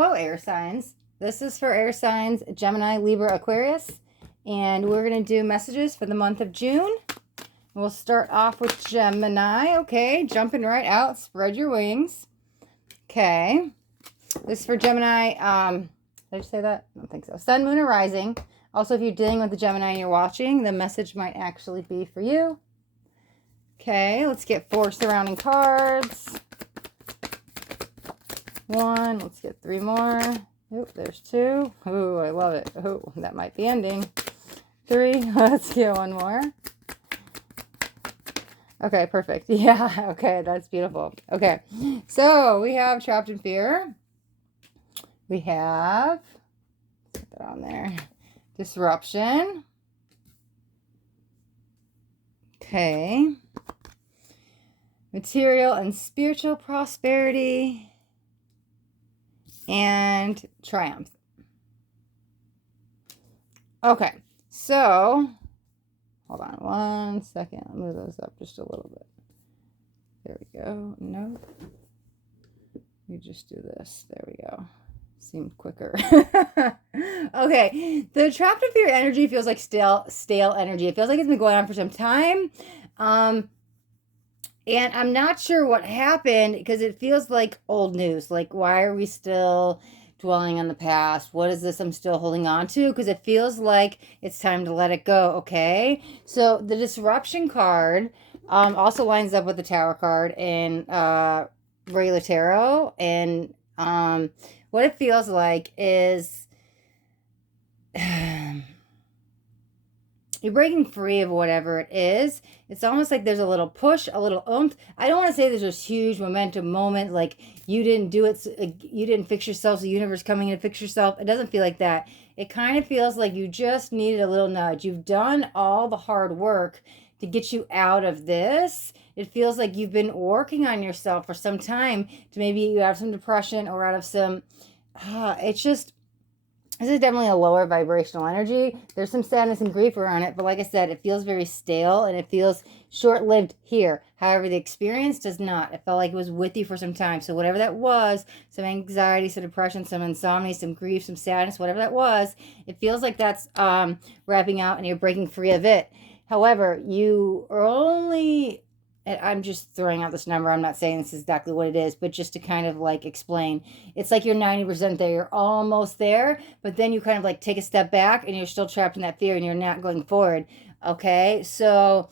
Hello, air signs. This is for air signs Gemini, Libra, Aquarius. And we're going to do messages for the month of June. We'll start off with Gemini. Okay, jumping right out. Spread your wings. Okay. This is for Gemini. Did I say that? I don't think so. Sun, moon, or rising. Also, if you're dealing with the Gemini and you're watching, the message might actually be for you. Okay, let's get 4 surrounding cards. 1, let's get 3 more. Oop, there's 2. Ooh, I love it. Oh, that might be ending. 3, let's get 1 more. Okay, perfect. Yeah, okay, that's beautiful. Okay, so we have trapped in fear. We have, put that on there, disruption. Okay, material and spiritual prosperity. And triumph. Okay, so hold on 1 second. I'll move those up just a little bit. There we go. Nope. We just do this. There we go. Seemed quicker. Okay, the trapped in fear energy feels like stale energy. It feels like it's been going on for some time. And I'm not sure what happened because it feels like old news. Like, why are we still dwelling on the past? What is this I'm still holding on to? Because it feels like it's time to let it go, okay? So the disruption card also lines up with the Tower card in regular tarot. And what it feels like is you're breaking free of whatever it is. It's almost like there's a little push, a little oomph. I don't want to say there's this huge momentum moment, like you didn't do it, you didn't fix yourself, so the universe coming in to fix yourself. It doesn't feel like that. It kind of feels like you just needed a little nudge. You've done all the hard work to get you out of this. It feels like you've been working on yourself for some time to maybe you out of some depression or out of some, it's just, this is definitely a lower vibrational energy. There's some sadness and grief around it, but like I said, it feels very stale and it feels short-lived here. However, the experience does not. It felt like it was with you for some time. So whatever that was, some anxiety, some depression, some insomnia, some grief, some sadness, whatever that was, it feels like that's wrapping out and you're breaking free of it. However, you are only... I'm just throwing out this number. I'm not saying this is exactly what it is, but just to kind of like explain, it's like you're 90% there. You're almost there, but then you kind of like take a step back and you're still trapped in that fear and you're not going forward. Okay. So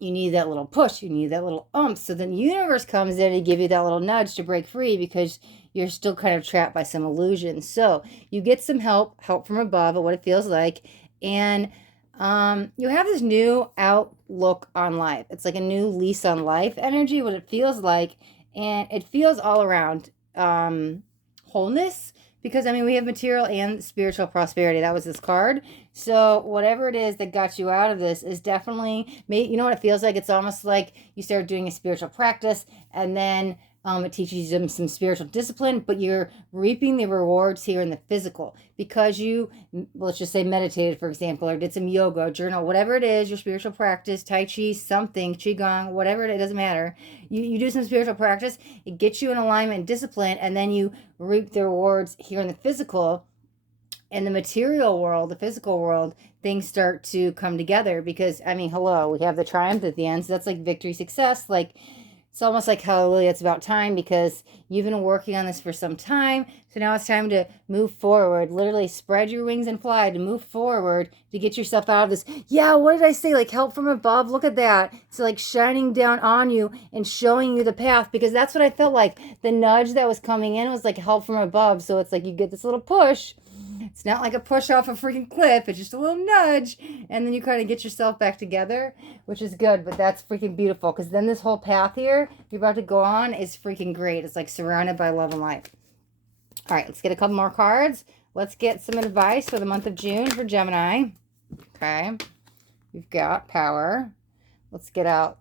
you need that little push. You need that little oomph. So then the universe comes in to give you that little nudge to break free because you're still kind of trapped by some illusions. So you get some help from above at what it feels like. And you have this new outlook on life. It's like a new lease on life energy, what it feels like. And it feels all around wholeness. Because, I mean, we have material and spiritual prosperity. That was this card. So whatever it is that got you out of this is definitely, you know what it feels like? It's almost like you start doing a spiritual practice and then it teaches them some spiritual discipline, but you're reaping the rewards here in the physical because you, let's just say meditated, for example, or did some yoga, journal, whatever it is, your spiritual practice, Tai Chi, something, Qigong, whatever it doesn't matter. You do some spiritual practice, it gets you in alignment and discipline, and then you reap the rewards here in the physical. In the material world, the physical world, things start to come together because, I mean, hello, we have the triumph at the end, so that's like victory, success, like, it's almost like, hallelujah, it's about time because you've been working on this for some time. So now it's time to move forward. Literally spread your wings and fly to move forward to get yourself out of this. Yeah, what did I say? Like help from above. Look at that. It's like shining down on you and showing you the path because that's what I felt like. The nudge that was coming in was like help from above. So it's like you get this little push. It's not like a push off a freaking cliff. It's just a little nudge. And then you kind of get yourself back together, which is good. But that's freaking beautiful. Because then this whole path here you're about to go on is freaking great. It's like surrounded by love and light. All right, let's get a couple more cards. Let's get some advice for the month of June for Gemini. Okay. We've got power. Let's get out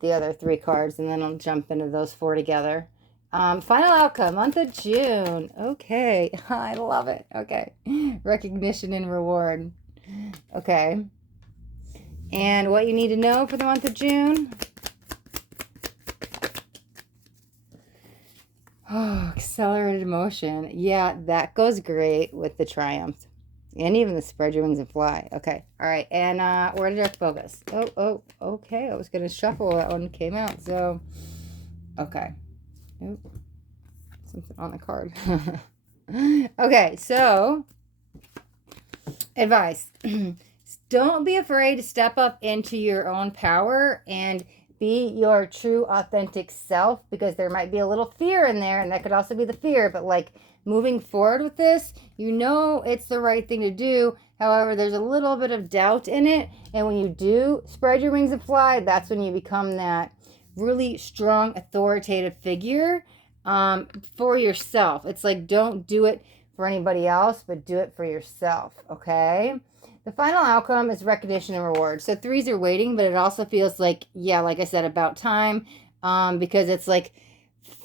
the other 3 cards. And then I'll jump into those 4 together. Final outcome, month of June. Okay, I love it. Okay, recognition and reward. Okay, and what you need to know for the month of June. Oh, accelerated emotion. Yeah, that goes great with the triumph. And even the spread your wings and fly. Okay. All right. And where did I focus? Oh, okay. I was going to shuffle. That one came out. So, okay. Oh, something on the card. Okay. So, advice. Don't be afraid to step up into your own power and be your true authentic self, because there might be a little fear in there, and that could also be the fear, but like moving forward with this, you know it's the right thing to do. However, there's a little bit of doubt in it, and when you do spread your wings and fly, that's when you become that really strong authoritative figure for yourself. It's like, don't do it for anybody else, but do it for yourself. Okay. The final outcome is recognition and reward. So threes are waiting, but it also feels like, yeah, like I said, about time, because it's like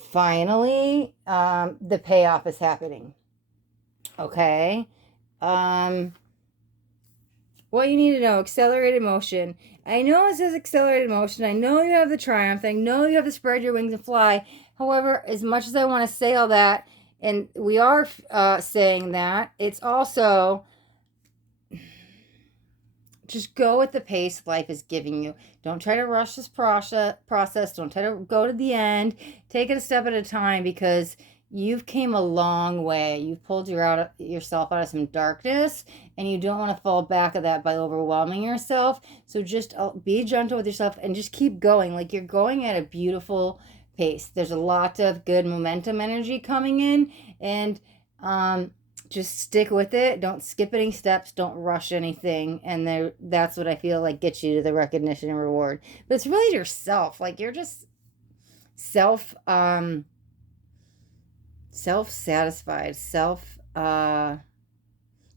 finally the payoff is happening. Okay. What you need to know, accelerated motion. I know it says accelerated motion. I know you have the triumph. I know you have to spread your wings and fly. However, as much as I want to say all that, and we are saying that, it's also just go with the pace life is giving you. Don't try to rush this process. Don't try to go to the end. Take it a step at a time, because you've came a long way. You've pulled yourself out of some darkness, and you don't want to fall back of that by overwhelming yourself. So just be gentle with yourself and just keep going. Like, you're going at a beautiful pace. There's a lot of good momentum energy coming in, and just stick with it. Don't skip any steps. Don't rush anything. And that's what I feel like gets you to the recognition and reward. But it's really yourself. Like, you're just self-satisfied.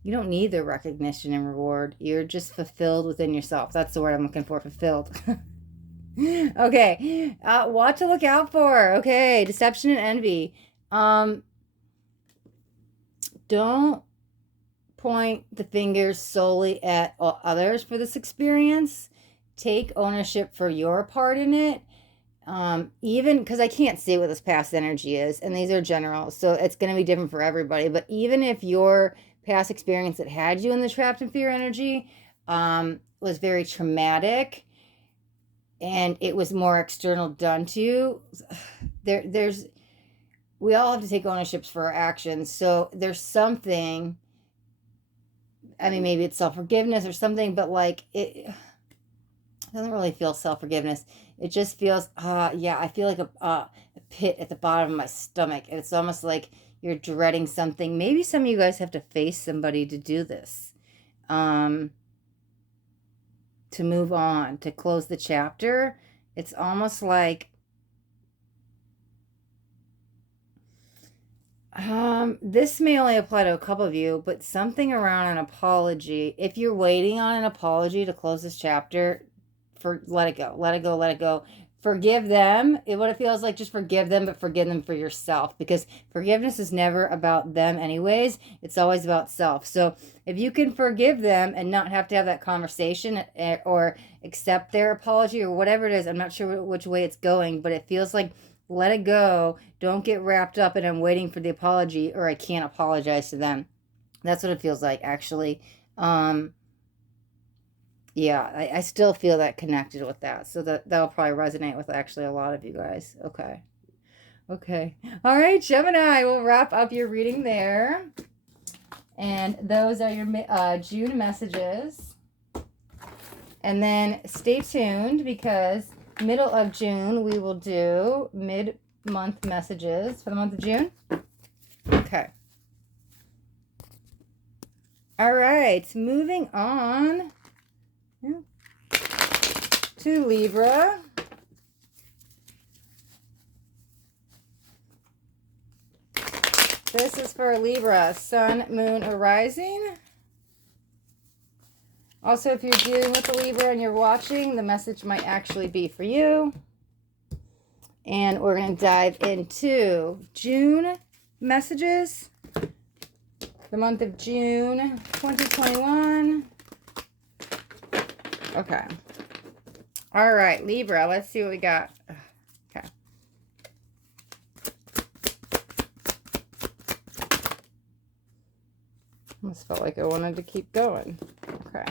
You don't need the recognition and reward. You're just fulfilled within yourself. That's the word I'm looking for, fulfilled. Okay. What to look out for. Okay. Deception and envy. Don't point the fingers solely at others for this experience. Take ownership for your part in it. Even because I can't see what this past energy is, and these are general, so it's going to be different for everybody. But even if your past experience that had you in the trapped in fear energy was very traumatic, and it was more external done to you, we all have to take ownerships for our actions. So there's something, I mean, maybe it's self-forgiveness or something, but like it doesn't really feel self-forgiveness. It just feels, yeah, I feel like a pit at the bottom of my stomach. And it's almost like you're dreading something. Maybe some of you guys have to face somebody to do this, to move on, to close the chapter. It's almost like, this may only apply to a couple of you, but something around an apology. If you're waiting on an apology to close this chapter, let it go. Let it go. Let it go. Forgive them. What it feels like, just forgive them, but forgive them for yourself, because forgiveness is never about them anyways. It's always about self. So if you can forgive them and not have to have that conversation or accept their apology or whatever it is, I'm not sure which way it's going, but it feels like, let it go. Don't get wrapped up in I'm waiting for the apology or I can't apologize to them. That's what it feels like, actually. Yeah, I still feel that connected with that. So that'll probably resonate with actually a lot of you guys. Okay. Okay. All right, Gemini, we'll wrap up your reading there. And those are your June messages. And then stay tuned, because middle of June, we will do mid-month messages for the month of June. Okay. All right. Moving on to Libra. This is for Libra, Sun, Moon, or Rising. Also, if you're dealing with a Libra and you're watching, the message might actually be for you. And we're going to dive into June messages. The month of June 2021. Okay. All right, Libra, let's see what we got. Okay. Almost felt like I wanted to keep going. Okay.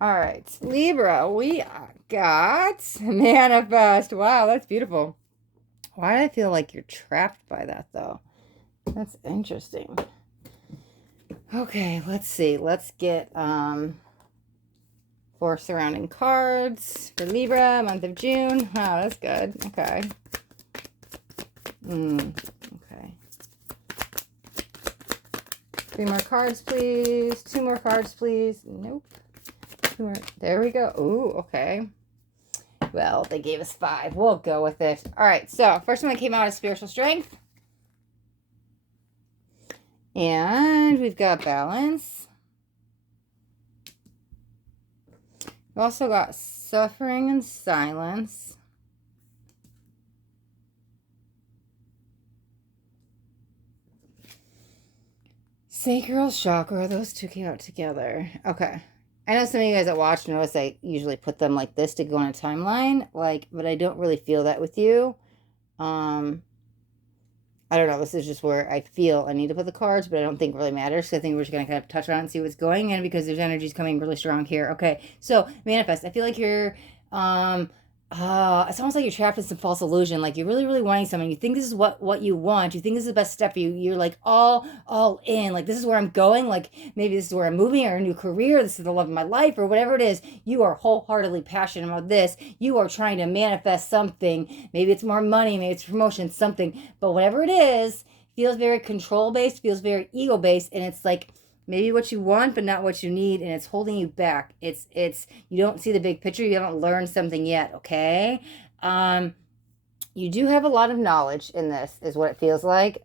All right, Libra, we got manifest. Wow, that's beautiful. Why do I feel like you're trapped by that, though? That's interesting. Okay, let's see. Let's get 4 surrounding cards for Libra, month of June. Wow, that's good. Okay. Okay. 3 more cards, please. 2 more cards, please. Nope. 2 more. There we go. Ooh, okay. Well, they gave us 5. We'll go with it. All right, so first one that came out is spiritual strength. And we've got balance. We've also got suffering and silence. Sacral chakra. Those two came out together. Okay. I know some of you guys that watch notice I usually put them like this to go on a timeline, but I don't really feel that with you. I don't know. This is just where I feel I need to put the cards, but I don't think it really matters. So I think we're just going to kind of touch on it and see what's going in because there's energies coming really strong here. Okay. So manifest. I feel like you're, it's almost like you're trapped in some false illusion. Like you're really, really wanting something. You think this is what you want. You think this is the best step for you. You're like all in. Like this is where I'm going. Like maybe this is where I'm moving or a new career. This is the love of my life or whatever it is. You are wholeheartedly passionate about this. You are trying to manifest something. Maybe it's more money. Maybe it's promotion, something. But whatever it is, feels very control based, feels very ego based. And it's like, maybe what you want, but not what you need, and it's holding you back. It's you don't see the big picture. You haven't learned something yet, okay? You do have a lot of knowledge in this, is what it feels like.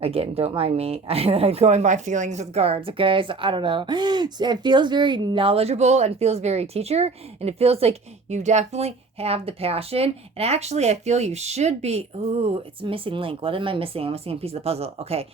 Again, don't mind me. I'm going by feelings with cards, okay? So I don't know. So it feels very knowledgeable and feels very teacher, and it feels like you definitely have the passion. And actually, I feel you should be. Ooh, it's a missing link. What am I missing? I'm missing a piece of the puzzle. Okay.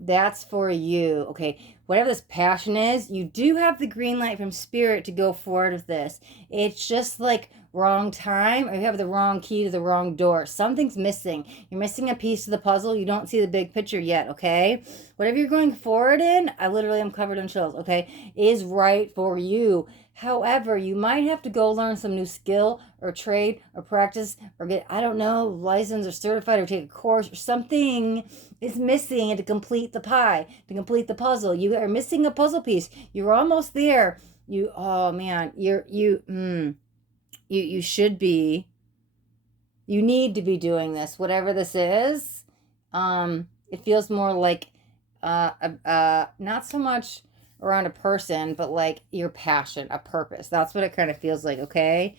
That's for you. Okay. Whatever this passion is, you do have the green light from spirit to go forward with this. It's just like wrong time, or you have the wrong key to the wrong door. Something's missing. You're missing a piece of the puzzle. You don't see the big picture yet, okay? Whatever you're going forward in, I literally am covered in chills, okay, is right for you. However, you might have to go learn some new skill or trade or practice or get, I don't know, licensed or certified or take a course or something is missing to complete the pie, to complete the puzzle. You are missing a puzzle piece. You're almost there. Oh man, you should be, you need to be doing this, whatever this is. It feels more like, not so much around a person, but like your passion, a purpose. That's what it kind of feels like. Okay.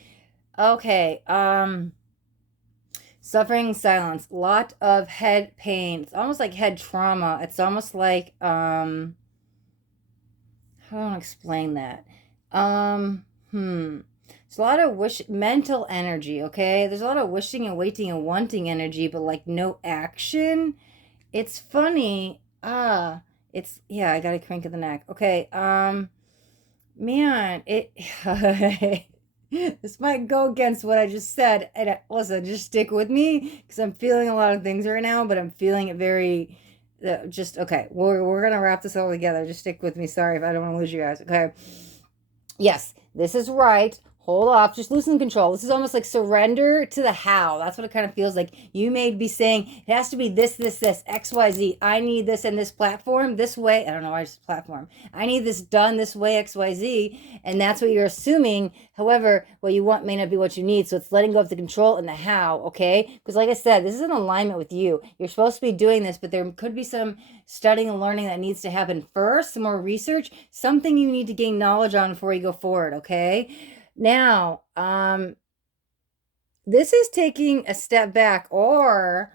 Suffering, silence, lot of head pain. It's almost like head trauma. It's almost like, how do I explain that? It's a lot of mental energy, okay? There's a lot of wishing and waiting and wanting energy, but like no action. It's funny. I got a crank of the neck. Okay, man, this might go against what I just said. And listen, just stick with me because I'm feeling a lot of things right now, but I'm feeling it very, okay. We're going to wrap this all together. Just stick with me. Sorry if I don't want to lose you guys, okay? Yes, this is right. Hold off, just loosen control. This is almost like surrender to the how. That's what it kind of feels like. You may be saying, it has to be this, X, Y, Z. I need this in this platform, this way. I don't know why it's platform. I need this done this way, X, Y, Z. And that's what you're assuming. However, what you want may not be what you need. So it's letting go of the control and the how, okay? Because like I said, this is in alignment with you. You're supposed to be doing this, but there could be some studying and learning that needs to happen first, some more research, something you need to gain knowledge on before you go forward, okay? Now, this is taking a step back, or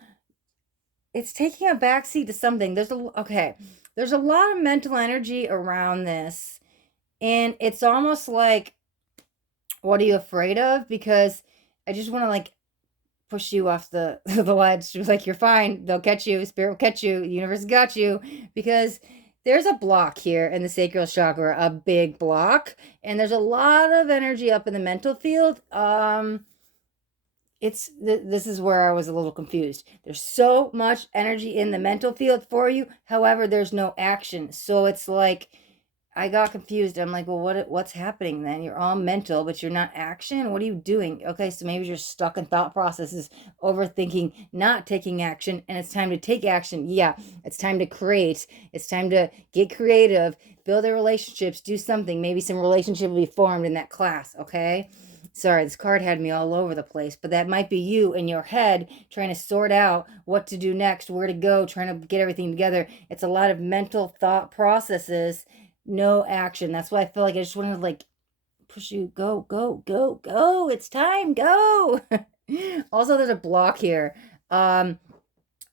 it's taking a backseat to something. There's a lot of mental energy around this, and it's almost like, what are you afraid of? Because I just want to like push you off the ledge. Like, you're fine. They'll catch you. Spirit will catch you. The universe got you, because there's a block here in the sacral chakra, a big block, and there's a lot of energy up in the mental field. this is where I was a little confused. There's so much energy in the mental field for you. However, there's no action. So it's like I got confused. I'm like, well, what's happening then? You're all mental, but you're not action. What are you doing? Okay, so maybe you're stuck in thought processes, overthinking, not taking action, and it's time to take action. Yeah, it's time to create. It's time to get creative, build the relationships, do something. Maybe some relationship will be formed in that class. Okay. Sorry, this card had me all over the place, but that might be you in your head trying to sort out what to do next, where to go, trying to get everything together. It's a lot of mental thought processes, no action. That's why I feel like I just wanted to like push you, go, go, go, go. It's time, go. Also, there's a block here.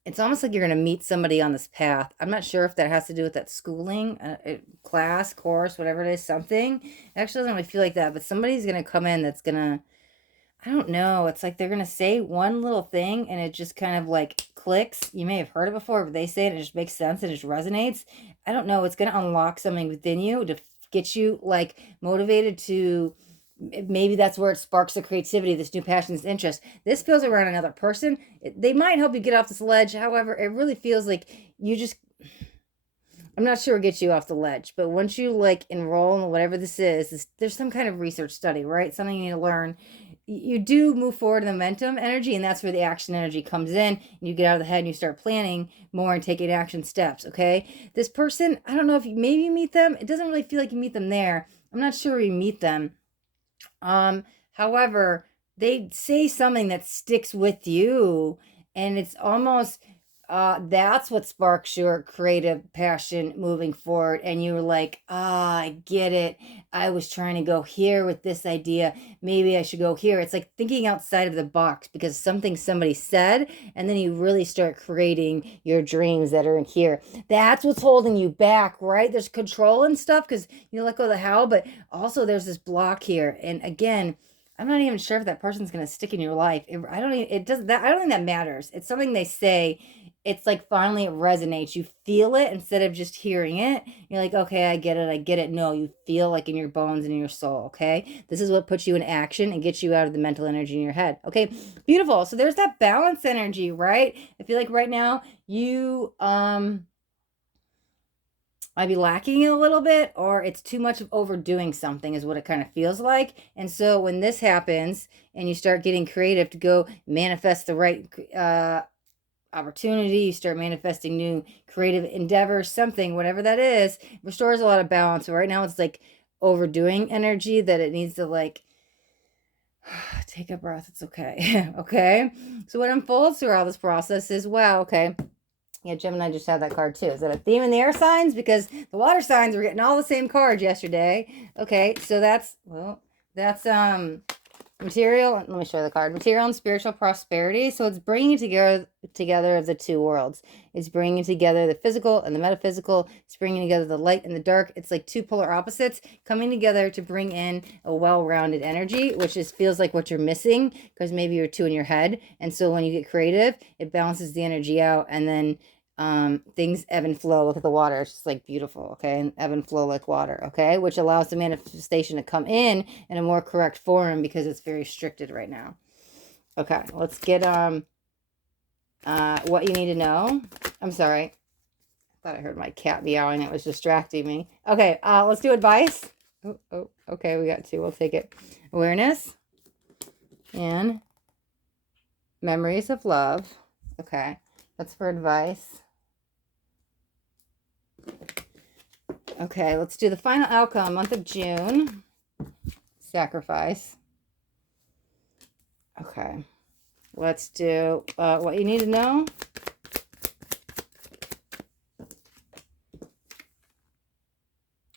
It's almost like you're going to meet somebody on this path. I'm not sure if that has to do with that schooling, class, course, whatever it is, something. It actually doesn't really feel like that, but somebody's going to come in that's going to, I don't know. It's like they're going to say one little thing and it just kind of like clicks. You may have heard it before, but they say it, it just makes sense. It just resonates. I don't know. It's going to unlock something within you to get you like motivated to, maybe that's where it sparks the creativity, this new passion, this interest. This feels around another person. They might help you get off this ledge. However, it really feels like you just, I'm not sure what gets you off the ledge, but once you like enroll in whatever this is, there's some kind of research study, right? Something you need to learn. You do move forward in the momentum energy, and that's where the action energy comes in. And you get out of the head and you start planning more and taking action steps, okay? This person, I don't know if you maybe meet them. It doesn't really feel like you meet them there. I'm not sure where you meet them. However, they say something that sticks with you, and it's almost that's what sparks your creative passion moving forward. And you're like, I get it. I was trying to go here with this idea. Maybe I should go here. It's like thinking outside of the box because something somebody said, and then you really start creating your dreams that are in here. That's what's holding you back, right? There's control and stuff because you let go of the how, but also there's this block here. And again, I'm not even sure if that person's going to stick in your life. I don't even, it does that. I don't think that matters. It's something they say. It's like finally it resonates. You feel it instead of just hearing it. You're like, okay, I get it. I get it. No, you feel like in your bones and in your soul. Okay. This is what puts you in action and gets you out of the mental energy in your head. Okay. Beautiful. So there's that balance energy, right? I feel like right now you, might be lacking a little bit, or it's too much of overdoing something is what it kind of feels like. And so when this happens and you start getting creative to go manifest the right opportunity, you start manifesting new creative endeavors, something, whatever that is, restores a lot of balance. So right now it's like overdoing energy that it needs to like take a breath. It's okay. Okay. So what unfolds throughout this process is, wow, okay. Yeah, Gemini just had that card too. Is that a theme in the air signs? Because the water signs were getting all the same cards yesterday. Okay, so that's material. Let me show you the card. Material and spiritual prosperity. So it's bringing together of the two worlds. It's bringing together the physical and the metaphysical. It's bringing together the light and the dark. It's like two polar opposites coming together to bring in a well-rounded energy, which feels like what you're missing because maybe you're too in your head. And so when you get creative, it balances the energy out, and then things ebb and flow. Look at the water. It's just like beautiful. Okay. And ebb and flow like water. Okay. Which allows the manifestation to come in a more correct form because it's very restricted right now. Okay. Let's get, what you need to know. I'm sorry. I thought I heard my cat meowing. It was distracting me. Okay. Let's do advice. Oh, okay. We got two. We'll take it. Awareness and memories of love. Okay. That's for advice. Okay, let's do the final outcome, month of June. Sacrifice. Okay, let's do what you need to know.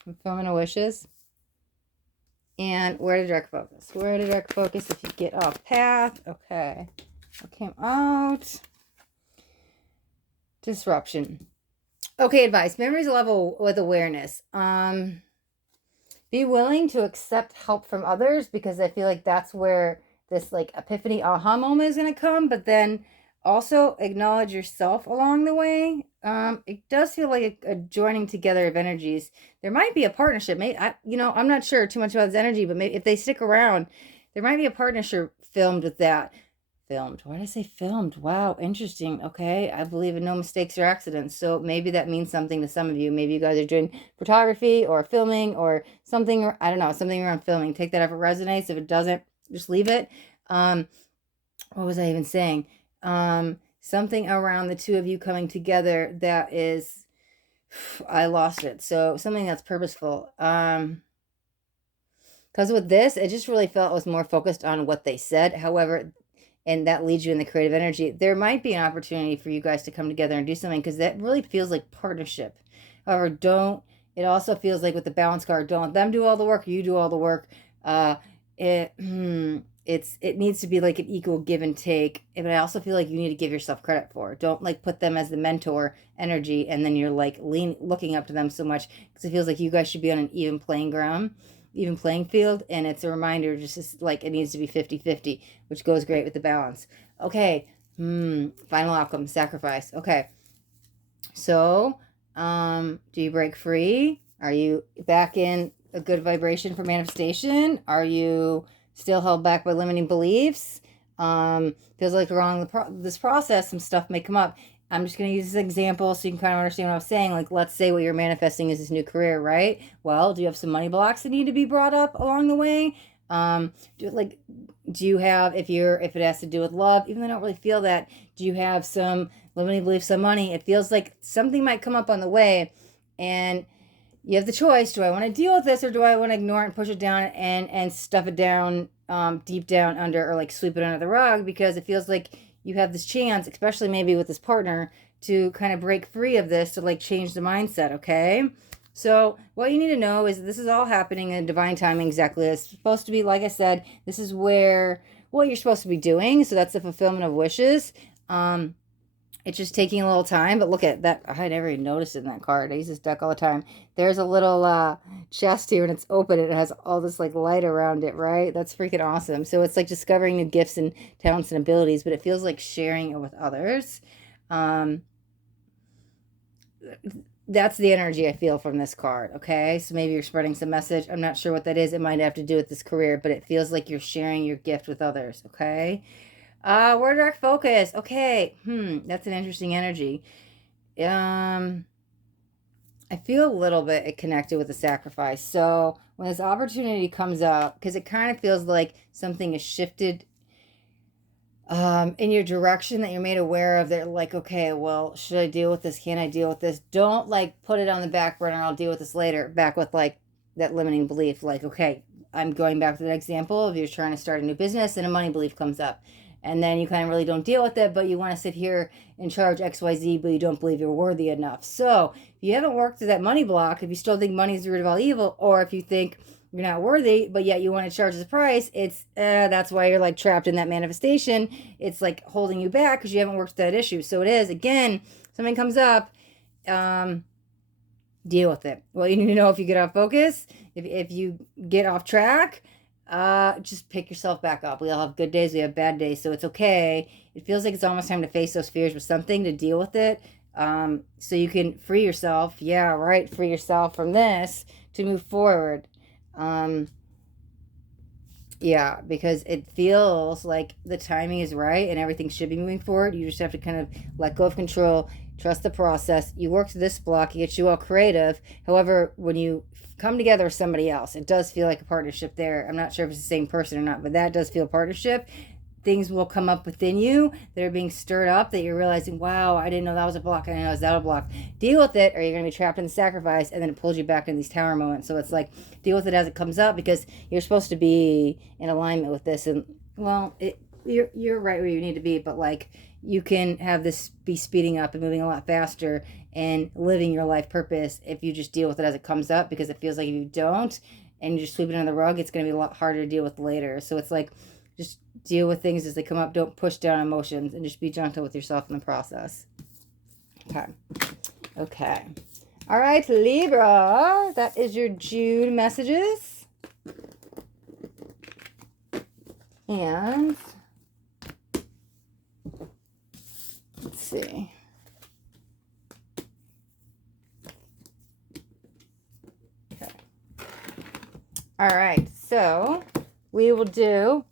Fulfillment of wishes. And where to direct focus. Where to direct focus if you get off path. Okay, what came out? Disruption. Okay, advice. Memories level with awareness. Be willing to accept help from others, because I feel like that's where this like epiphany aha moment is going to come. But then also acknowledge yourself along the way. It does feel like a joining together of energies. There might be a partnership. Maybe I'm not sure too much about this energy, but maybe if they stick around, there might be a partnership filmed with that. Filmed. Why did I say filmed? Wow, interesting. Okay, I believe in no mistakes or accidents. So maybe that means something to some of you. Maybe you guys are doing photography or filming or something, or I don't know, something around filming. Take that if it resonates. If it doesn't, just leave it. What was I even saying? Something around the two of you coming together that is, I lost it. So something that's purposeful. Because with this, it just really felt it was more focused on what they said. However, and that leads you in the creative energy, there might be an opportunity for you guys to come together and do something, because that really feels like partnership. However, it also feels like with the balance card, don't let them do all the work, you do all the work. It needs to be like an equal give and take. But I also feel like you need to give yourself credit for it. Don't like put them as the mentor energy and then you're like looking up to them so much, because it feels like you guys should be on an even playing field, and it's a reminder just like it needs to be 50-50, which goes great with the balance. Okay, final outcome, sacrifice. Okay, so do you break free? Are you back in a good vibration for manifestation? Are you still held back by limiting beliefs? Feels like along this process some stuff may come up. I'm just going to use this example so you can kind of understand what I'm saying. Like, let's say what you're manifesting is this new career, right? Well, do you have some money blocks that need to be brought up along the way? Do you have, if it has to do with love, even though I don't really feel that, do you have some limiting beliefs on money? It feels like something might come up on the way, and you have the choice. Do I want to deal with this, or do I want to ignore it and push it down and stuff it down deep down under, or like sweep it under the rug? Because it feels like you have this chance, especially maybe with this partner, to kind of break free of this, to like change the mindset, okay? So what you need to know is this is all happening in divine timing, exactly as it's supposed to be. Like I said, this is what you're supposed to be doing. So that's the fulfillment of wishes. It's just taking a little time, but look at that. I never even noticed it in that card. I use this deck all the time. There's a little chest here, and it's open. It has all this like light around it, right? That's freaking awesome. So it's like discovering new gifts and talents and abilities, but it feels like sharing it with others. That's the energy I feel from this card, okay? So maybe you're spreading some message. I'm not sure what that is. It might have to do with this career, but it feels like you're sharing your gift with others, okay? Word direct focus. Okay. That's an interesting energy. I feel a little bit connected with the sacrifice. So when this opportunity comes up, because it kind of feels like something is shifted in your direction that you're made aware of, they're like, okay, well, should I deal with this? Can I deal with this? Don't like put it on the back burner. I'll deal with this later. Back with like that limiting belief. Like, okay, I'm going back to that example of you're trying to start a new business and a money belief comes up. And then you kind of really don't deal with it, but you want to sit here and charge XYZ, but you don't believe you're worthy enough. So if you haven't worked through that money block, if you still think money is the root of all evil, or if you think you're not worthy, but yet you want to charge the price, it's that's why you're like trapped in that manifestation. It's like holding you back because you haven't worked that issue. So it is, again, something comes up, deal with it. Well, you need to know if you get off focus, if you get off track, just pick yourself back up. We all have good days, we have bad days, so it's okay. It feels like it's almost time to face those fears with something, to deal with it, so you can free yourself. Yeah, right, free yourself from this to move forward. Yeah, because it feels like the timing is right and everything should be moving forward. You just have to kind of let go of control, trust the process. You work through this block, it gets you all creative. However, when you come together with somebody else, it does feel like a partnership there. I'm not sure if it's the same person or not, but that does feel partnership. Things will come up within you that are being stirred up, that you're realizing, wow, I didn't know that was a block. I didn't know that was a block. Deal with it, or you're going to be trapped in the sacrifice, and then it pulls you back in these tower moments. So it's like, deal with it as it comes up, because you're supposed to be in alignment with this. And, well, you're right where you need to be, but, like, you can have this be speeding up and moving a lot faster and living your life purpose if you just deal with it as it comes up, because it feels like if you don't and you just sweep it under the rug, it's going to be a lot harder to deal with later. So it's like, just deal with things as they come up. Don't push down emotions, and just be gentle with yourself in the process. Okay. All right, Libra. That is your June messages. And let's see. Okay. All right. So we will do...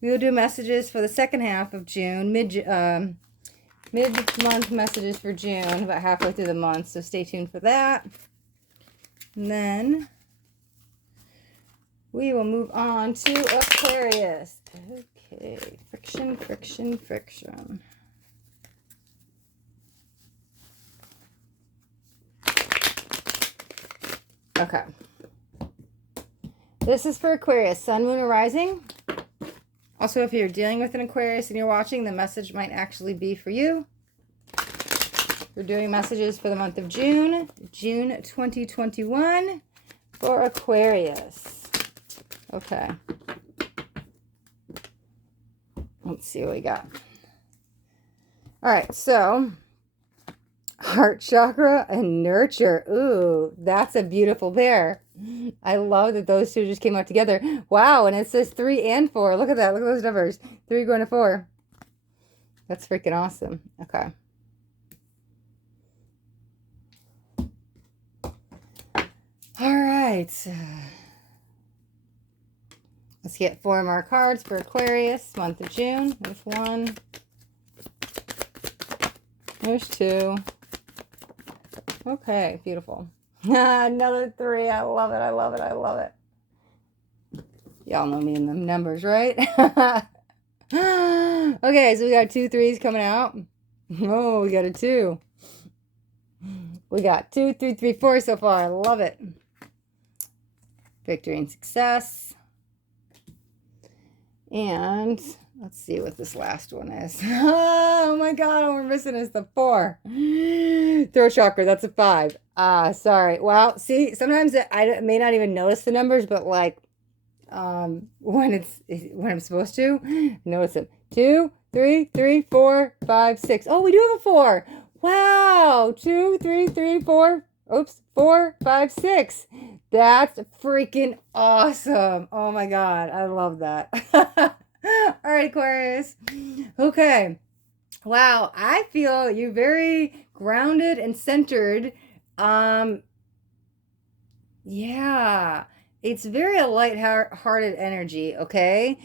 We will do messages for the second half of June, mid-month messages for June, about halfway through the month. So stay tuned for that. And then we will move on to Aquarius. Okay, friction, friction, friction. Okay. This is for Aquarius, Sun, Moon, or Rising. Also, if you're dealing with an Aquarius and you're watching, the message might actually be for you. We're doing messages for the month of June, June 2021 for Aquarius. Okay. Let's see what we got. All right, so heart chakra and nurture. Ooh, that's a beautiful pair. I love that those two just came out together. Wow, and it says 3 and 4. Look at that. Look at those numbers. 3 going to 4. That's freaking awesome. Okay. All right. Let's get 4 more cards for Aquarius, month of June. There's 1. There's 2. Okay, beautiful. Another 3. I love it. I love it. I love it. Y'all know me in the numbers, right? Okay, so we got 2 3s coming out. Oh, we got a 2. We got 2, 3, 3, 4 so far. I love it. Victory and success. And let's see what this last one is. Oh my God, all we're missing is the 4. Throat chakra, that's a 5. Sorry. Well, see, sometimes I may not even notice the numbers, but like when I'm supposed to, notice it. 2, 3, 3, 4, 5, 6. Oh, we do have a 4. Wow. 2, 3, 3, 4. Oops. 4, 5, 6. That's freaking awesome. Oh my God. I love that. All right, Aquarius. Okay. Wow. I feel you're very grounded and centered. Yeah. It's very a light-hearted energy, okay?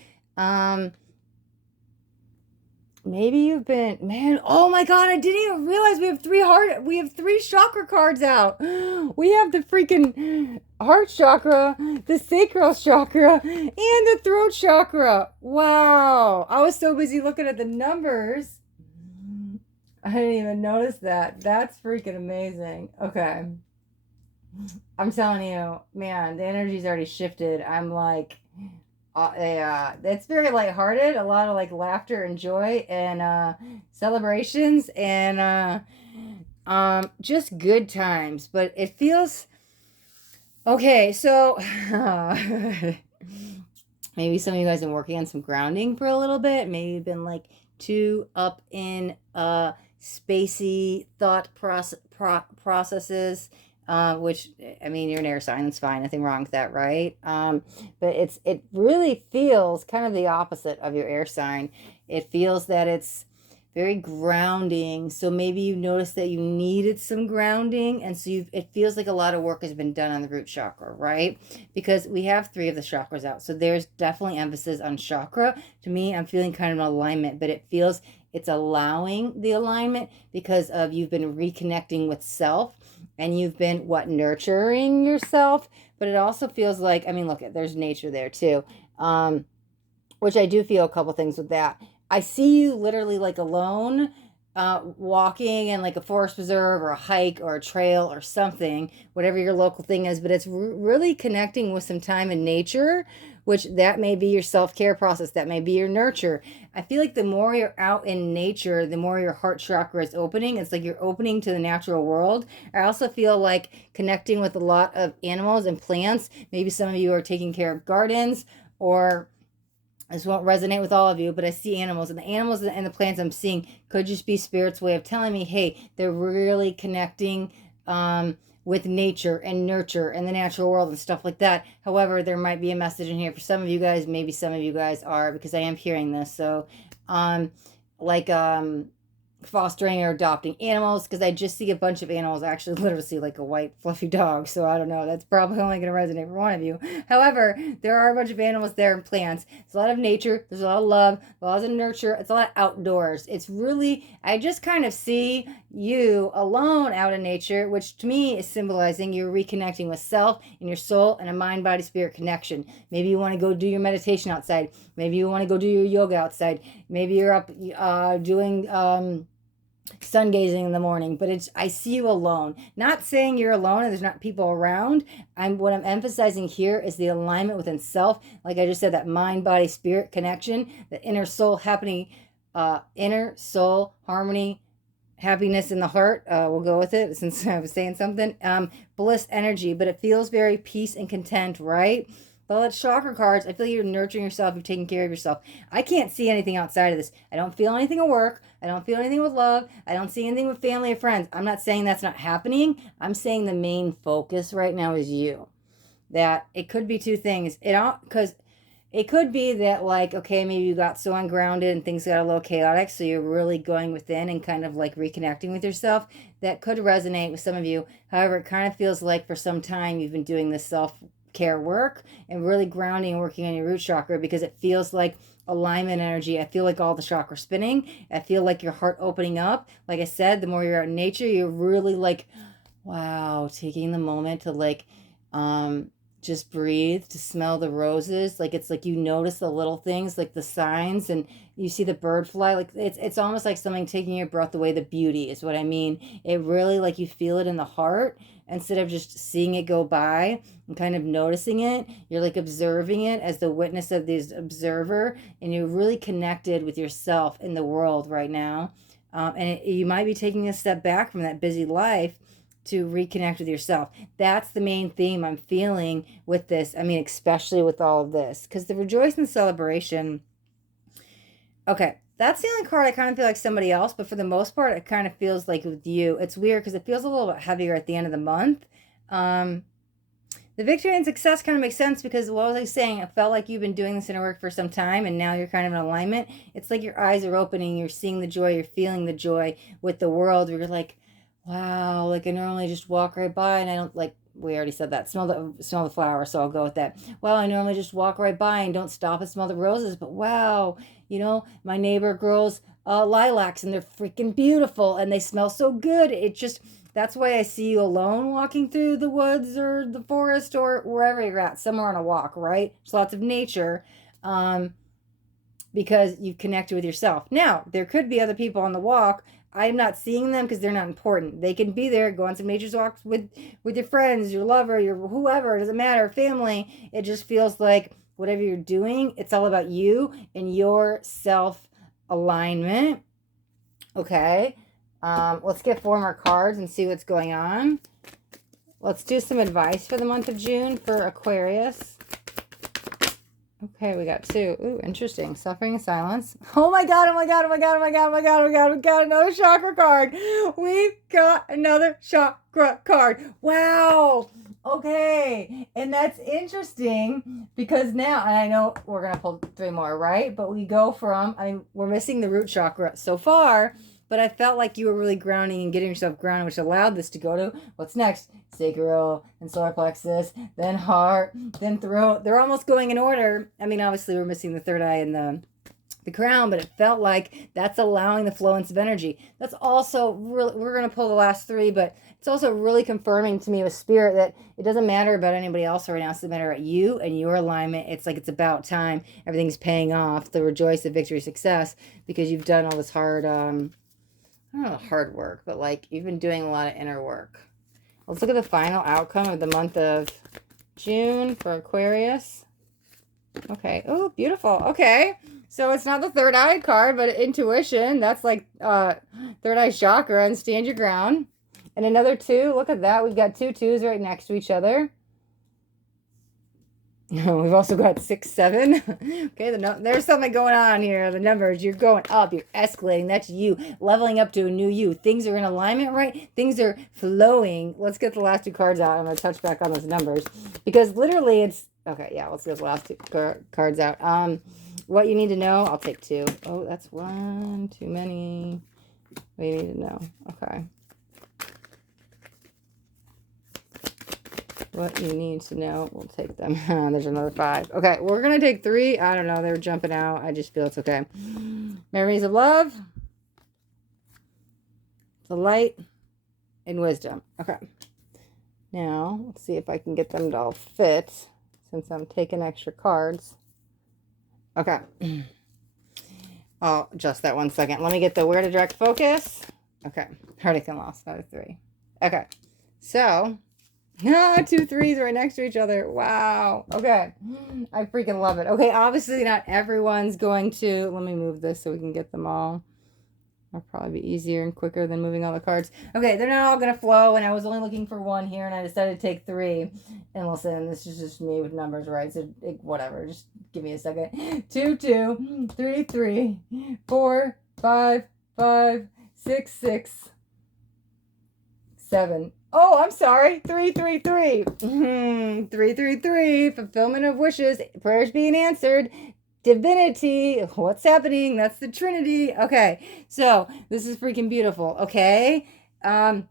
Maybe you've been, man, oh my God, I didn't even realize we have 3 chakra cards out. We have the freaking heart chakra, the sacral chakra, and the throat chakra. Wow. I was so busy looking at the numbers. I didn't even notice that. That's freaking amazing. Okay. I'm telling you, man, the energy's already shifted. I'm like, it's very lighthearted, a lot of like laughter and joy and celebrations and just good times. But it feels okay. So maybe some of you guys have been working on some grounding for a little bit. Maybe you've been like too up in spacey thought processes. Which, I mean, you're an air sign, that's fine, nothing wrong with that, right? But it really feels kind of the opposite of your air sign. It feels that it's very grounding, so maybe you noticed that you needed some grounding, and so it feels like a lot of work has been done on the root chakra, right? Because we have 3 of the chakras out, so there's definitely emphasis on chakra. To me, I'm feeling kind of an alignment, but it feels it's allowing the alignment because of you've been reconnecting with self. And you've been, nurturing yourself. But it also feels like, I mean, look, there's nature there too. Which I do feel a couple things with that. I see you literally like alone, walking in like a forest preserve or a hike or a trail or something, whatever your local thing is. But it's really connecting with some time in nature, which that may be your self-care process. That may be your nurture. I feel like the more you're out in nature, the more your heart chakra is opening. It's like you're opening to the natural world. I also feel like connecting with a lot of animals and plants. Maybe some of you are taking care of gardens, or this won't resonate with all of you, but I see animals, and the animals and the plants I'm seeing could just be Spirit's way of telling me, hey, they're really connecting with nature and nurture and the natural world and stuff like that. However, there might be a message in here for some of you guys. Maybe some of you guys are, because I am hearing this. So, fostering or adopting animals, because I just see a bunch of animals. I actually literally see like a white fluffy dog, so I don't know, that's probably only going to resonate for one of you. However, there are a bunch of animals there and plants. It's a lot of nature, there's a lot of love, a lot of nurture, it's a lot of outdoors. It's really, I just kind of see you alone out in nature, which to me is symbolizing you're reconnecting with self and your soul and a mind body spirit connection. Maybe you want to go do your meditation outside, maybe you want to go do your yoga outside, maybe you're up doing sun gazing in the morning, but it's, I see you alone. Not saying you're alone and there's not people around. What I'm emphasizing here is the alignment within self. Like I just said, that mind body spirit connection, the inner soul happening, inner soul harmony, happiness in the heart. We'll go with it since I was saying something. Bliss energy, but it feels very peace and content, right? All that chakra cards, I feel you're nurturing yourself, you're taking care of yourself. I can't see anything outside of this. I don't feel anything at work. I don't feel anything with love. I don't see anything with family or friends. I'm not saying that's not happening. I'm saying the main focus right now is you. That it could be two things. Because it could be that, like, okay, maybe you got so ungrounded and things got a little chaotic, so you're really going within and kind of like reconnecting with yourself. That could resonate with some of you. However, it kind of feels like for some time you've been doing this self-care work and really grounding and working on your root chakra, because it feels like alignment energy. I feel like all the chakras spinning. I feel like your heart opening up. Like I said, the more you're out in nature, you're really like, wow, taking the moment to like just breathe, to smell the roses. Like it's like you notice the little things, like the signs, and you see the bird fly. Like it's almost like something taking your breath away. The beauty is what I mean. It really, like, you feel it in the heart instead of just seeing it go by and kind of noticing it. You're like observing it as the witness of this observer, and you're really connected with yourself in the world right now. You might be taking a step back from that busy life to reconnect with yourself. That's the main theme I'm feeling with this. I mean, especially with all of this, because the rejoice and celebration. Okay, that's the only card I kind of feel like somebody else, but for the most part, it kind of feels like with you. It's weird because it feels a little bit heavier at the end of the month. The victory and success kind of makes sense because what was I saying? I felt like you've been doing this inner work for some time and now you're kind of in alignment. It's like your eyes are opening, you're seeing the joy, you're feeling the joy with the world. You're like, wow, like I normally just walk right by and I don't, like, we already said that. Smell the flower, so I'll go with that. Well, I normally just walk right by and don't stop and smell the roses, but wow, my neighbor grows lilacs and they're freaking beautiful and they smell so good. It just, that's why I see you alone walking through the woods or the forest or wherever you're at, somewhere on a walk, right? There's lots of nature. Because you've connected with yourself. Now, there could be other people on the walk. I'm not seeing them because they're not important. They can be there, go on some nature walks with your friends, your lover, your whoever, it doesn't matter, family. It just feels like whatever you're doing, it's all about you and your self-alignment. Okay, let's get 4 more cards and see what's going on. Let's do some advice for the month of June for Aquarius. Okay, we got 2. Ooh, interesting. Suffering and silence. Oh my God, oh my God, oh my God, oh my God, oh my God, oh my God. We got another chakra card. We got another chakra card. Wow. Okay. And that's interesting because now, and I know we're going to pull 3 more, right? But we go from, we're missing the root chakra so far, but I felt like you were really grounding and getting yourself grounded, which allowed this to go to what's next? Sacral and solar plexus, then heart, then throat. They're almost going in order. I mean, obviously we're missing the third eye and the crown, but it felt like that's allowing the flow of energy. That's also really, we're going to pull the last 3, but it's also really confirming to me with spirit that it doesn't matter about anybody else right now. It's a matter about you and your alignment. It's like it's about time. Everything's paying off. The rejoice, the victory, success, because you've done all this hard, I don't know, hard work, but like you've been doing a lot of inner work. Let's look at the final outcome of the month of June for Aquarius. Okay. Oh, beautiful. Okay. So it's not the third eye card, but intuition. That's like third eye chakra and stand your ground. And another 2. Look at that. We've got 2 2s right next to each other. We've also got 6 7. Okay, there's something going on here. The numbers, you're going up, you're escalating. That's you leveling up to a new you. Things are in alignment, right? Things are flowing. Let's get the last 2 cards out. I'm going to touch back on those numbers because literally it's okay. Yeah, let's get the last 2 cards out. What you need to know, I'll take 2. Oh, that's 1 too many. What you need to know. Okay. What you need to know. We'll take them. There's another 5. Okay, we're going to take 3. I don't know. They were jumping out. I just feel it's okay. Memories of love. The light. And wisdom. Okay. Now, let's see if I can get them to all fit since I'm taking extra cards. Okay. I'll adjust that 1 second. Let me get the where to direct focus. Okay. Heartache and loss. Another 3. Okay. So, 2 3s right next to each other. Wow. Okay. I freaking love it. Okay. Obviously, not everyone's going to. Let me move this so we can get them all. That'll probably be easier and quicker than moving all the cards. Okay, they're not all going to flow, and I was only looking for 1 here, and I decided to take 3. And listen, this is just me with numbers, right? So, whatever. Just give me a second. 2, 2, 3, 3, 4, 5, 5, 6, 6, 7. Oh, I'm sorry. 3, 3, 3. 3, 3, 3. Fulfillment of wishes. Prayers being answered. Divinity, what's happening? That's the Trinity. Okay, so this is freaking beautiful. Okay, and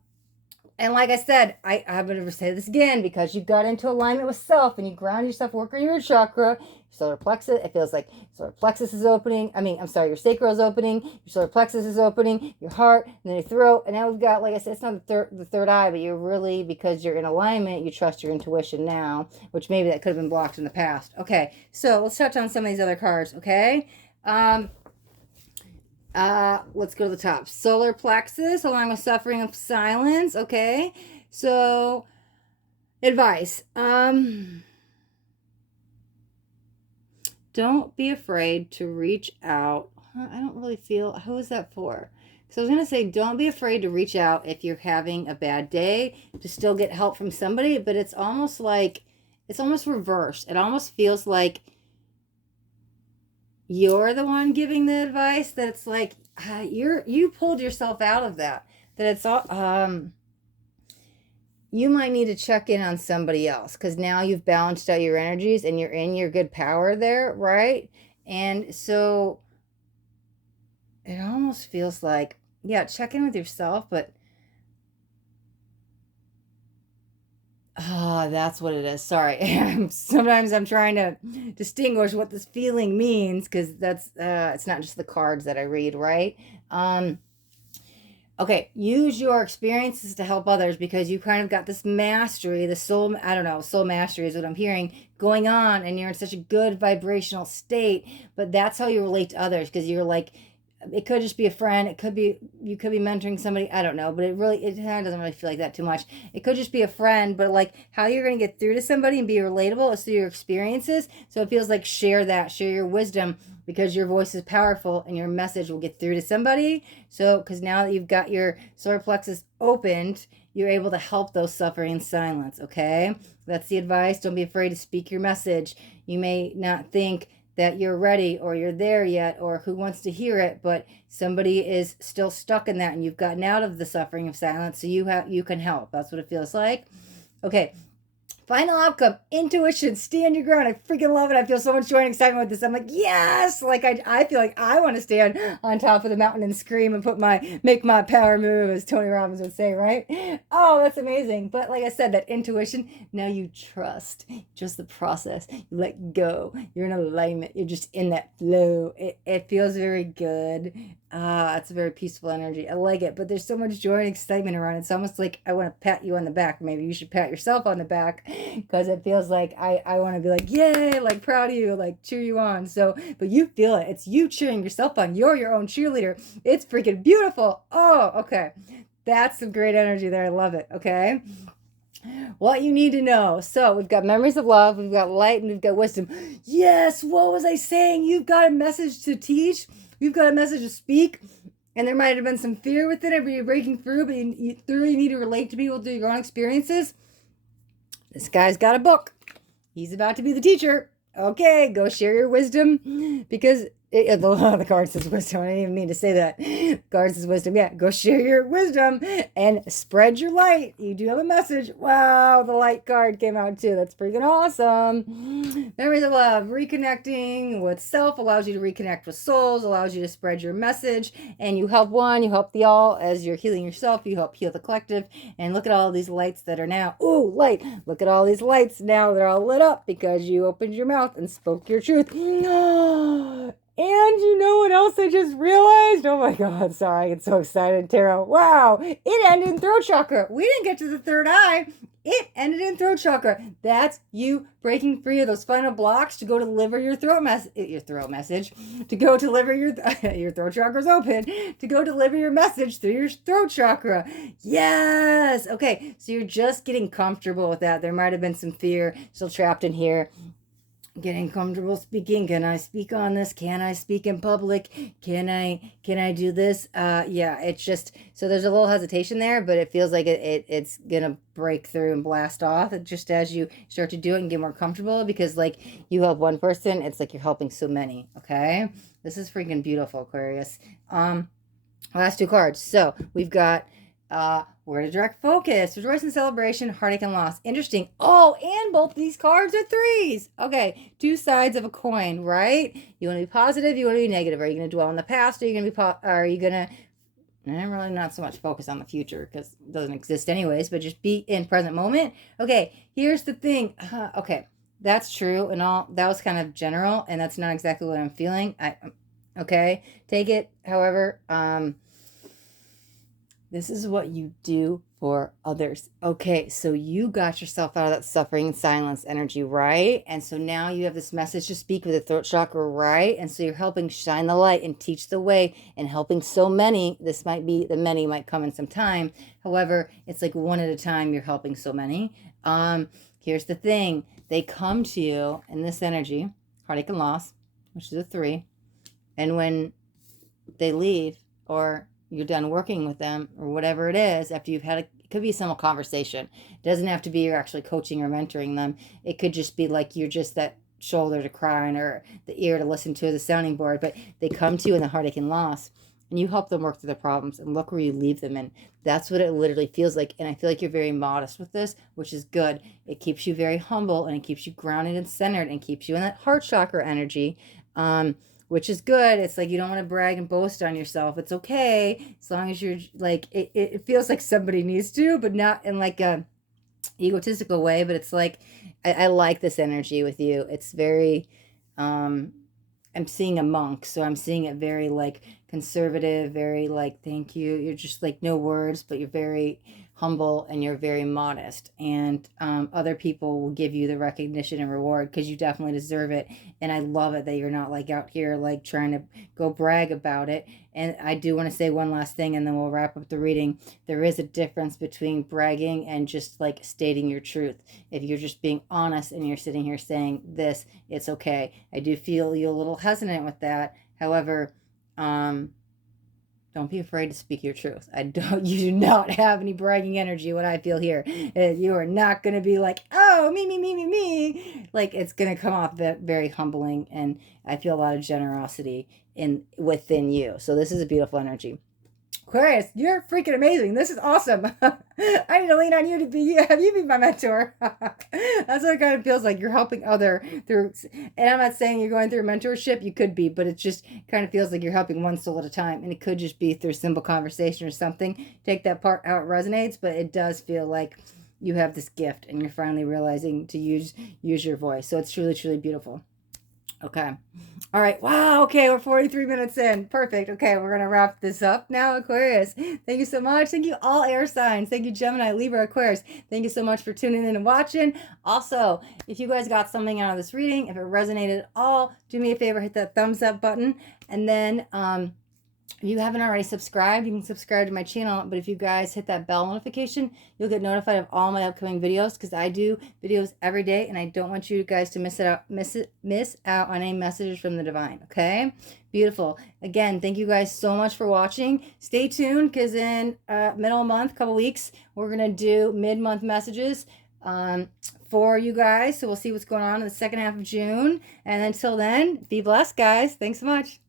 like I said, I'm going to say this again because you got into alignment with self and you ground yourself, work on your chakra, your solar plexus. It feels like solar plexus is opening. Your sacral is opening, your solar plexus is opening, your heart, and then your throat. And now we've got, like I said, it's not the third eye, but you're really, because you're in alignment, you trust your intuition now, which maybe that could have been blocked in the past. Okay, so let's touch on some of these other cards. Okay. Let's go to the top. Solar plexus, along with suffering of silence. Okay. So, advice. Don't be afraid to reach out. I don't really feel, who is that for? So I was going to say, don't be afraid to reach out if you're having a bad day to still get help from somebody, but it's almost reversed. It almost feels like you're the one giving the advice, that it's like you pulled yourself out of that it's all you might need to check in on somebody else, because now you've balanced out your energies and you're in your good power there, right? And so it almost feels like, yeah, check in with yourself, but oh, that's what it is. Sorry. Sometimes I'm trying to distinguish what this feeling means, because that's it's not just the cards that I read, right? Okay, use your experiences to help others, because you kind of got this mastery, the soul, I don't know, soul mastery is what I'm hearing going on, and you're in such a good vibrational state, but that's how you relate to others, because you're like, it could just be a friend, it could be, you could be mentoring somebody, I don't know, but it doesn't really feel like that too much. It could just be a friend, but like how you're going to get through to somebody and be relatable is through your experiences. So it feels like share your wisdom, because your voice is powerful and your message will get through to somebody. So, because now that you've got your solar plexus opened, you're able to help those suffering in silence, okay? That's the advice. Don't be afraid to speak your message. You may not think that you're ready or you're there yet, or who wants to hear it, but somebody is still stuck in that and you've gotten out of the suffering of silence, so you can help. That's what it feels like. Okay. Final outcome, intuition, stand your ground. I freaking love it. I feel so much joy and excitement with this. I'm like, yes! Like I feel like I want to stand on top of the mountain and scream and make my power move, as Tony Robbins would say, right? Oh, that's amazing. But like I said, that intuition, now you trust just the process. You let go. You're in alignment. You're just in that flow. It feels very good. It's a very peaceful energy. I like it, but there's so much joy and excitement around it. It's almost like I want to pat you on the back. Maybe you should pat yourself on the back, because it feels like I want to be like, yay, like proud of you, like cheer you on. So, but you feel it. It's you cheering yourself on. You're your own cheerleader. It's freaking beautiful. Oh, okay. That's some great energy there. I love it. Okay. What you need to know. So we've got memories of love, we've got light, and we've got wisdom. Yes. What was I saying? You've got a message to teach. You've got a message to speak, and there might have been some fear within it, but you're breaking through, but you really need to relate to people through your own experiences. This guy's got a book. He's about to be the teacher. Okay, go share your wisdom, because The card says wisdom. I didn't even mean to say that. The card says wisdom. Yeah, go share your wisdom and spread your light. You do have a message. Wow, the light card came out too. That's freaking awesome. Memories of love. Reconnecting with self allows you to reconnect with souls, allows you to spread your message, and you help one, you help the all. As you're healing yourself, you help heal the collective. And look at all these lights that are now, ooh, light. Look at all these lights now. They're all lit up because you opened your mouth and spoke your truth. And you know what else I just realized? Oh my God, sorry, I get so excited, Tarot. Wow, it ended in throat chakra. We didn't get to the third eye. It ended in throat chakra. That's you breaking free of those final blocks to go deliver your throat message, to go deliver your throat chakra's open, to go deliver your message through your throat chakra. Yes. Okay, so you're just getting comfortable with that. There might have been some fear still trapped in here. Getting comfortable speaking. Can I speak on this? Can I speak in public? Can I do this? Yeah, it's just, so there's a little hesitation there, but it feels like it's gonna break through and blast off just as you start to do it and get more comfortable, because like you help one person, it's like you're helping so many. Okay, this is freaking beautiful, Aquarius. Last two cards. So we've got word of direct focus, rejoice and celebration, heartache and loss. Interesting. Oh, and both these cards are threes. Okay, two sides of a coin, right? You want to be positive, you want to be negative. Are you going to dwell on the past, or are you going to be are you going to, I'm really not so much focus on the future because it doesn't exist anyways, but just be in present moment. Okay, here's the thing. Okay, that's true and all. That was kind of general, and that's not exactly what I'm feeling. Okay, take it however. This is what you do for others. Okay, so you got yourself out of that suffering and silence energy, right? And so now you have this message to speak with the throat chakra, right? And so you're helping shine the light and teach the way and helping so many. This might be, the many might come in some time. However, it's like one at a time you're helping so many. Here's the thing. They come to you in this energy, heartache and loss, which is a 3. And when they leave, or you're done working with them or whatever it is, after you've had it could be a simple conversation. It doesn't have to be you're actually coaching or mentoring them. It could just be like you're just that shoulder to cry on or the ear to listen to, the sounding board, but they come to you in the heartache and loss and you help them work through the problems and look where you leave them in. That's what it literally feels like. And I feel like you're very modest with this, which is good. It keeps you very humble and it keeps you grounded and centered and keeps you in that heart chakra energy. Which is good. It's like you don't want to brag and boast on yourself. It's okay as long as you're like, it feels like somebody needs to, but not in like a egotistical way. But it's like, I like this energy with you. It's very, I'm seeing a monk. So I'm seeing it very like conservative, very like, thank you. You're just like no words, but you're very humble and you're very modest, and other people will give you the recognition and reward because you definitely deserve it. And I love it that you're not like out here like trying to go brag about it. And I do want to say one last thing and then we'll wrap up the reading. There is a difference between bragging and just like stating your truth. If you're just being honest and you're sitting here saying this, it's okay. I do feel you a little hesitant with that. However, don't be afraid to speak your truth. You do not have any bragging energy, what I feel here. You are not going to be like, oh, me. Like, it's going to come off very humbling, and I feel a lot of generosity within you. So this is a beautiful energy. Aquarius, you're freaking amazing. This is awesome. I need to lean on you to have you be my mentor. That's what it kind of feels like. You're helping other through, and I'm not saying you're going through a mentorship. You could be, but it just kind of feels like you're helping one soul at a time. And it could just be through simple conversation or something. Take that part how it resonates, but it does feel like you have this gift and you're finally realizing to use your voice. So it's truly, truly beautiful. Okay. All right. Wow. Okay. We're 43 minutes in. Perfect. Okay. We're going to wrap this up now, Aquarius. Thank you so much. Thank you all air signs. Thank you, Gemini, Libra, Aquarius. Thank you so much for tuning in and watching. Also, if you guys got something out of this reading, if it resonated at all, do me a favor, hit that thumbs up button. And then, if you haven't already subscribed, you can subscribe to my channel. But if you guys hit that bell notification, you'll get notified of all my upcoming videos because I do videos every day and I don't want you guys to miss out on any messages from the divine. Okay? Beautiful. Again, thank you guys so much for watching. Stay tuned because in middle of the month, couple weeks, we're going to do mid-month messages. for you guys. So we'll see what's going on in the second half of June. And until then, be blessed, guys. Thanks so much.